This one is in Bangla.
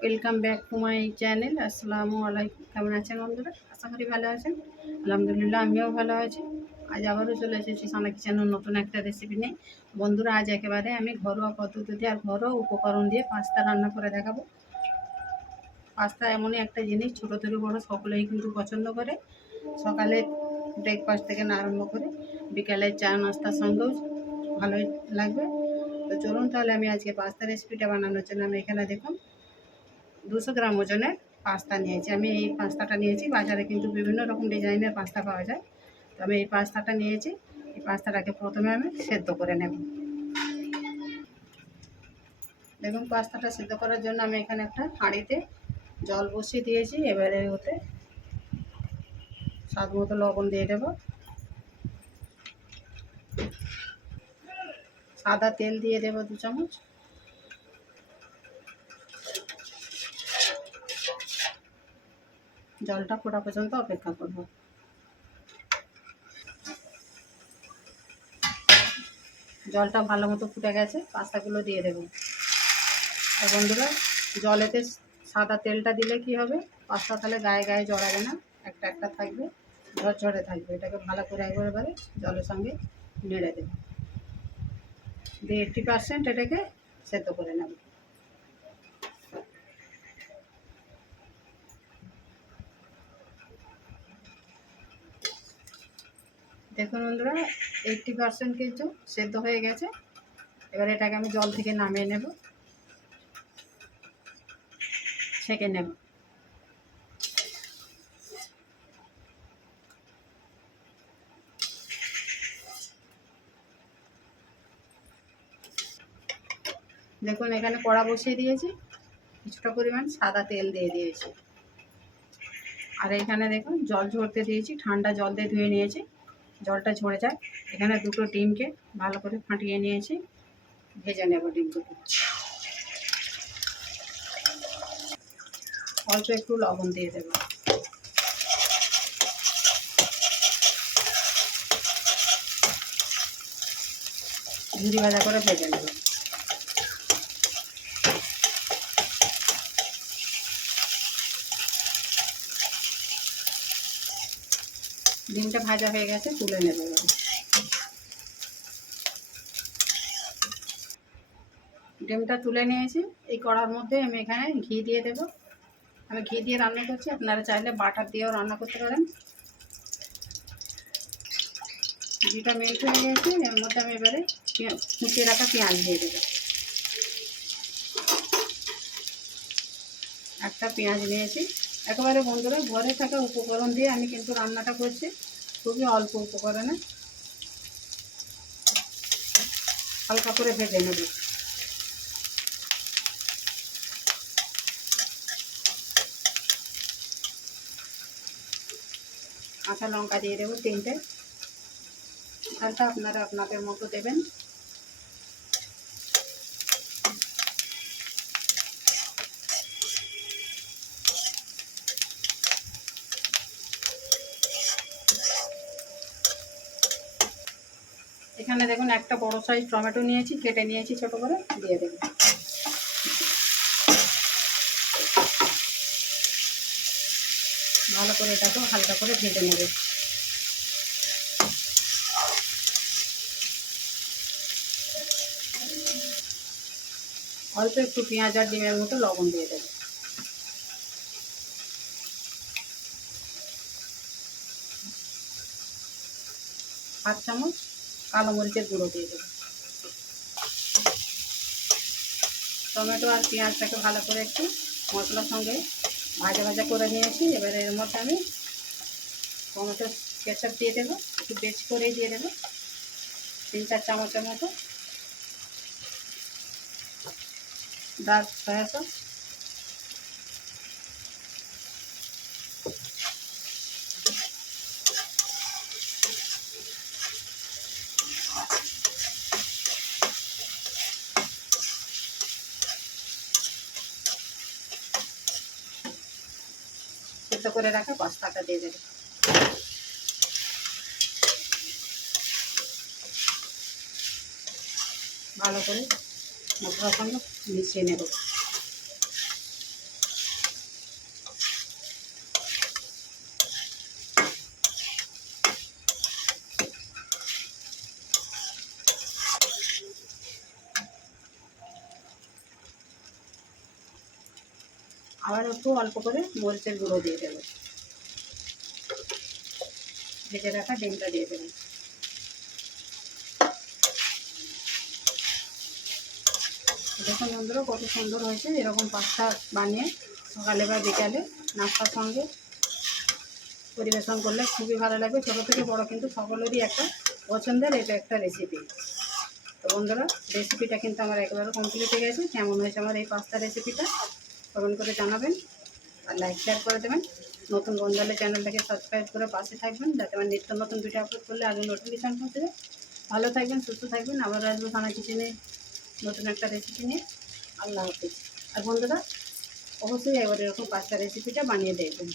Welcome back to my channel আসসালামু আলাইকুম কেমন আছেন বন্ধুরা? আশা করি ভালো আছেন। আলহামদুলিল্লাহ, আমিও ভালো আছি। আজ আবারও চলে এসেছি সানা কিচেনের নতুন একটা রেসিপি নিয়ে। বন্ধুরা, আজ একেবারে আমি ঘরোয়া পদ্ধতিতে আর ঘরোয়া উপকরণ দিয়ে পাস্তা রান্না করে দেখাবো। পাস্তা এমনই একটা জিনিস, ছোটো থেকে বড়ো সকলেই কিন্তু পছন্দ করে। সকালে ব্রেকফাস্ট থেকে না আরম্ভ করে বিকালে চা নাস্তার সঙ্গেও ভালোই লাগবে। তো চলুন তাহলে আমি আজকে পাস্তা রেসিপিটা বানানোর জন্য আমি এখানে দেখুন। দুশো গ্রাম ওজনের পাস্তা নিয়েছি। আমি এই পাস্তাটা নিয়েছি। বাজারে কিন্তু বিভিন্ন রকম ডিজাইনের পাস্তা পাওয়া যায়। তো আমি এই পাস্তাটা নিয়েছি। এই পাস্তাটাকে প্রথমে আমি সেদ্ধ করে নেব। দেখুন, পাস্তাটা সেদ্ধ করার জন্য আমি এখানে একটা হাঁড়িতে জল বসিয়ে দিয়েছি। এবারে ওতে স্বাদ মতো লবণ দিয়ে দেব। সাদা তেল দিয়ে দেবো দু চামচ। জলটা ফোটা পর্যন্ত অপেক্ষা করব। জলটা ভালো মতো ফুটে গেছে, পাস্তাগুলো দিয়ে দেবো। আর বন্ধুরা, জলেতে সাদা তেলটা দিলে কি হবে? পাস্তা তাহলে গায়ে গায়ে জড়াবে না, একটা একটা থাকবে, ঝরঝরে থাকবে। এটাকে ভালো করে একবার এবারে জলের সঙ্গে নেড়ে দেবো। দিয়ে এইটটি পার্সেন্ট এটাকে সেদ্ধ করে নেব। দেখুন বন্ধুরা এইটটি পার্সেন্ট কিন্তু সেদ্ধ হয়ে গেছে। এবার এটাকে আমি জল থেকে নামিয়ে নেব। ছেঁকে নেব। দেখুন, এখানে কড়া বসিয়ে দিয়েছি। কিছুটা পরিমাণ সাদা তেল দিয়ে দিয়েছি। আর এখানে দেখুন, জল ঝরতে দিয়েছি। ঠান্ডা জল দিয়ে ধুয়ে নিয়েছি। জলটা ঝরে যায়। এখানে দুটো ডিমকে ভালো করে ফাটিয়ে নিয়েছি। ভেজে নেব ডিমগুলো। অল্প একটু লবণ দিয়ে দেবো। ঝুড়ি ভাজা করে ভেজে নেব। ডিমটা ভাজা হয়ে গেছে, তুলে নেবে ডিমটা তুলে নিয়েছি। এই কড়ার মধ্যে আমি এখানে ঘি দিয়ে দেব। আমি ঘি দিয়ে রান্না করছি, আপনারা চাইলে বাটার দিয়েও রান্না করতে পারেন। ঘিটা মেল্ট হয়ে গেছে, এর মধ্যে আমি এবারে কুচিয়ে রাখা পেঁয়াজ দিয়ে দেবো। একটা পেঁয়াজ নিয়েছি। একেবারে বন্ধুরা, ঘরে থাকা উপকরণ দিয়ে আমি কিন্তু রান্নাটা করছি। খুবই অল্প উপকরণে। হালকা করে ভেজে নেব। কাঁচা লঙ্কা দিয়ে দেবো তিনটে। ঝালটা আপনারা আপনাদের মতো দেবেন। এখানে দেখুন একটা বড় সাইজ টমেটো নিয়েছি, কেটে নিয়েছি ছোট করে, দিয়ে দেবো। ভালো করে এটাকেও হালকা করে ভেজে নেবে। অল্প একটু পেঁয়াজ আর ডিমের মতো লবণ দিয়ে দেবে। হাফ চামচ কালো মরিচের গুঁড়ো দিয়ে দেবো। টমেটো আর পেঁয়াজটাকে ভালো করে একটু মশলার সঙ্গে ভাজা ভাজা করে নিয়েছি। এবারে এর মধ্যে আমি টমেটো কেচাপ দিয়ে দেবো, একটু বেশ করেই দিয়ে দেবো, তিন চার চামচের মতো। Dark soya sauce. সেদ্ধ করে রাখা পাস্তাটা দিয়ে দেবে। ভালো করে মশলার সঙ্গে মিশিয়ে নেব। আবার একটু অল্প করে মরিচের গুঁড়ো দিয়ে দেবো। ভেজে রাখা ডিমটা দিয়ে দেবো। দেখুন বন্ধুরা, কত সুন্দর হয়েছে। এরকম পাস্তা বানিয়ে সকালে বা বিকালে নাস্তার সঙ্গে পরিবেশন করলে খুবই ভালো লাগবে ছোটো থেকে বড় কিন্তু সকলেরই একটা পছন্দের, এটা একটা রেসিপি তো বন্ধুরা রেসিপিটা কিন্তু আমার একেবারে কমপ্লিট হয়ে গেছে। কেমন হয়েছে আমার এই পাস্তা রেসিপিটা কমেন্ট করে জানাবেন আর লাইক শেয়ার করে দেবেন। নতুন বন্ধালে চ্যানেলটাকে সাবস্ক্রাইব করে পাশে থাকবেন, যাতে আমার নিত্য নতুন ভিডিও আপলোড করলে আগে নোটিফিকেশান পৌঁছে যায়। ভালো থাকবেন, সুস্থ থাকবেন। আবার আসব খানা কিচেনে নতুন একটা রেসিপি নিয়ে। আল্লাহ হাফিজ। আর বন্ধুরা, অবশ্যই এবার এরকম পাঁচটা রেসিপিটা বানিয়ে দেখবেন।